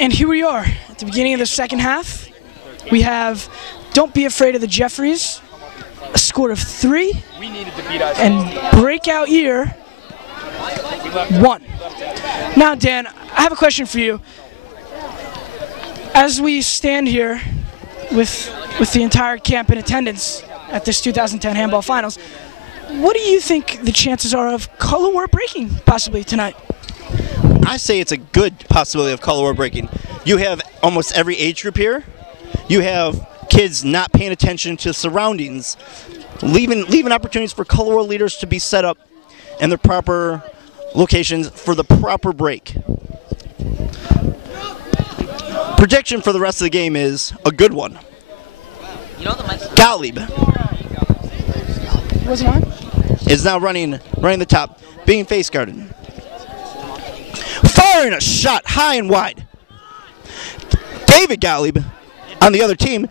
And here we are at the beginning of the second half. We have Don't Be Afraid of the Jeffries, a score of 3, and breakout year 1. Now, Dan, I have a question for you. As we stand here with the entire camp in attendance at this 2010 Handball Finals, what do you think the chances are of color war breaking possibly tonight? I say it's a good possibility of color war breaking. You have almost every age group here. You have kids not paying attention to surroundings, leaving opportunities for color war leaders to be set up in the proper locations for the proper break. Prediction for the rest of the game is a good one. Gottlieb is now running the top, being face guarded. Firing a shot high and wide. David Gottlieb on the other team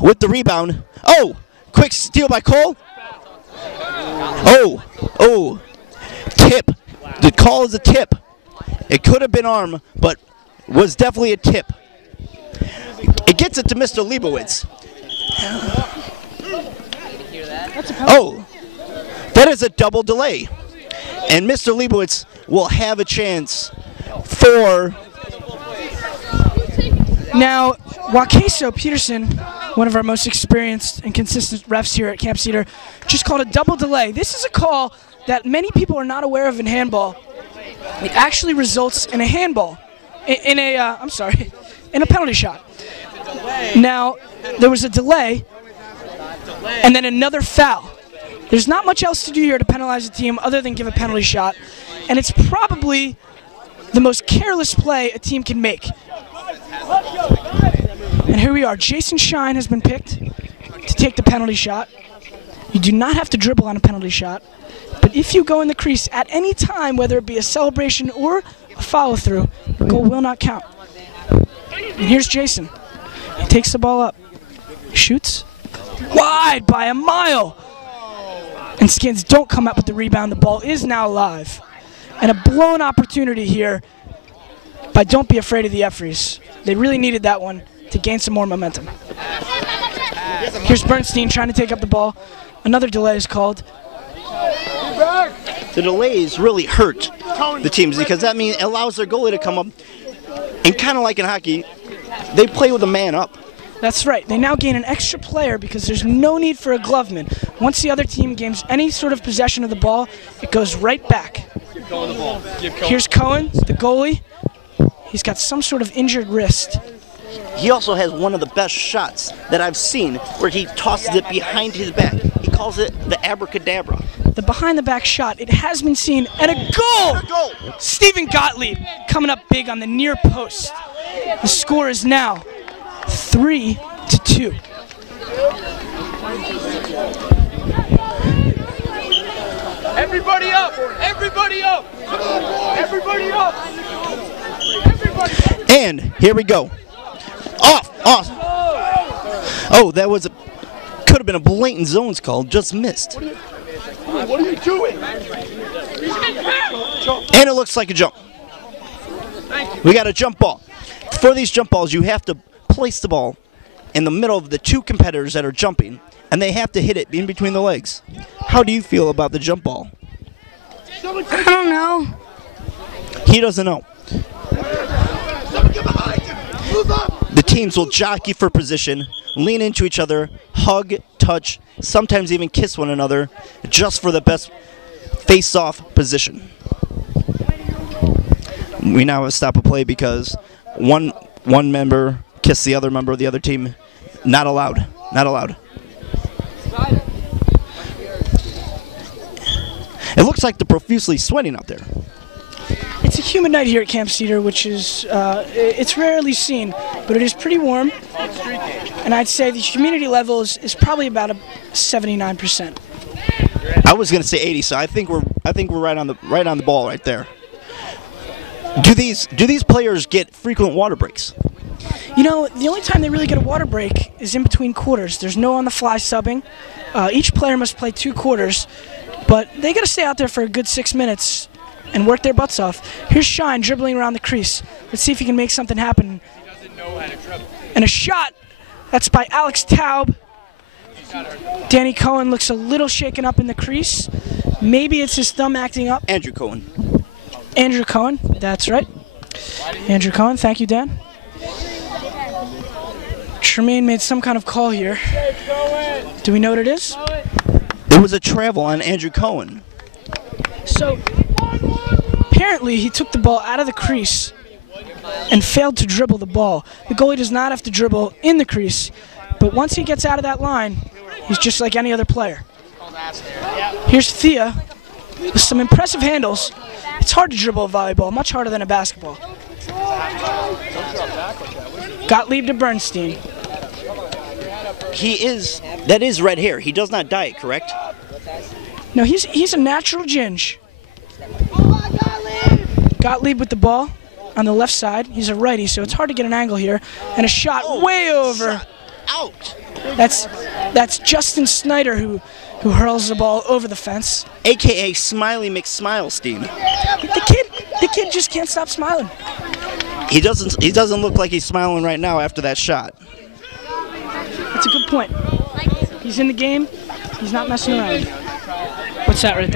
with the rebound. Oh, quick steal by Cole. Oh, tip. The call is a tip. It could have been arm, but was definitely a tip. It gets it to Mr. Leibowitz. Oh, that is a double delay. And Mr. Leibowitz will have a chance for... Now, Wakeso Peterson, one of our most experienced and consistent refs here at Camp Cedar, just called a double delay. This is a call that many people are not aware of in handball. It actually results in a handball, in a penalty shot. Now, there was a delay, and then another foul. There's not much else to do here to penalize a team other than give a penalty shot, and it's probably the most careless play a team can make. And here we are. Jason Shine has been picked to take the penalty shot. You do not have to dribble on a penalty shot, but if you go in the crease at any time, whether it be a celebration or a follow-through, the goal will not count. And here's Jason. He takes the ball up, shoots wide by a mile, and Skins don't come up with the rebound. The ball is now live, and a blown opportunity here by Don't Be Afraid of the Jeffries. They really needed that one to gain some more momentum. Here's Bernstein trying to take up the ball. Another delay is called. The delays really hurt the teams because that means it allows their goalie to come up, and kind of like in hockey, they play with a man up. That's right. They now gain an extra player because there's no need for a gloveman. Once the other team gains any sort of possession of the ball, it goes right back. Here's Cohen, the goalie. He's got some sort of injured wrist. He also has one of the best shots that I've seen where he tosses it behind his back. He calls it the abracadabra. The behind-the-back shot, it has been seen, and a goal! Stephen Gottlieb coming up big on the near post. The score is now 3-2. Everybody up! Everybody up! Everybody up! And here we go. Off. Oh, that was could have been a blatant zones call, just missed. What are you doing? And it looks like a jump. We got a jump ball. For these jump balls, you have to place the ball in the middle of the two competitors that are jumping, and they have to hit it in between the legs. How do you feel about the jump ball? I don't know. He doesn't know. The teams will jockey for position, lean into each other, hug, touch, sometimes even kiss one another, just for the best face-off position. We now have to stop a play because one member kissed the other member of the other team. Not allowed. Not allowed. It looks like they're profusely sweating out there. It's a humid night here at Camp Cedar, which is, it's rarely seen, but it is pretty warm. And I'd say the humidity level is probably about a 79%. I was going to say 80, so I think we're right on the ball right there. Do these players get frequent water breaks? You know, the only time they really get a water break is in between quarters. There's no on-the-fly subbing. Each player must play 2 quarters, but they got to stay out there for a good 6 minutes and work their butts off. Here's Shine dribbling around the crease. Let's see if he can make something happen. And a shot. That's by Alex Taub. Danny Cohen looks a little shaken up in the crease. Maybe it's his thumb acting up. Andrew Cohen. Andrew Cohen, that's right. Andrew Cohen, thank you, Dan. Tremaine made some kind of call here. Do we know what it is? It was a travel on Andrew Cohen. So, apparently he took the ball out of the crease and failed to dribble the ball. The goalie does not have to dribble in the crease, but once he gets out of that line, he's just like any other player. Here's Thea with some impressive handles. It's hard to dribble a volleyball, much harder than a basketball. Gottlieb to Bernstein. That is red hair. He does not dye it, correct? No, he's a natural ginge. Gottlieb with the ball on the left side. He's a righty, so it's hard to get an angle here. And a shot way over. Out. That's Justin Snyder who hurls the ball over the fence. AKA Smiley McSmilestein. The kid just can't stop smiling. He doesn't look like he's smiling right now after that shot. That's a good point. He's in the game. He's not messing around. What's that right there?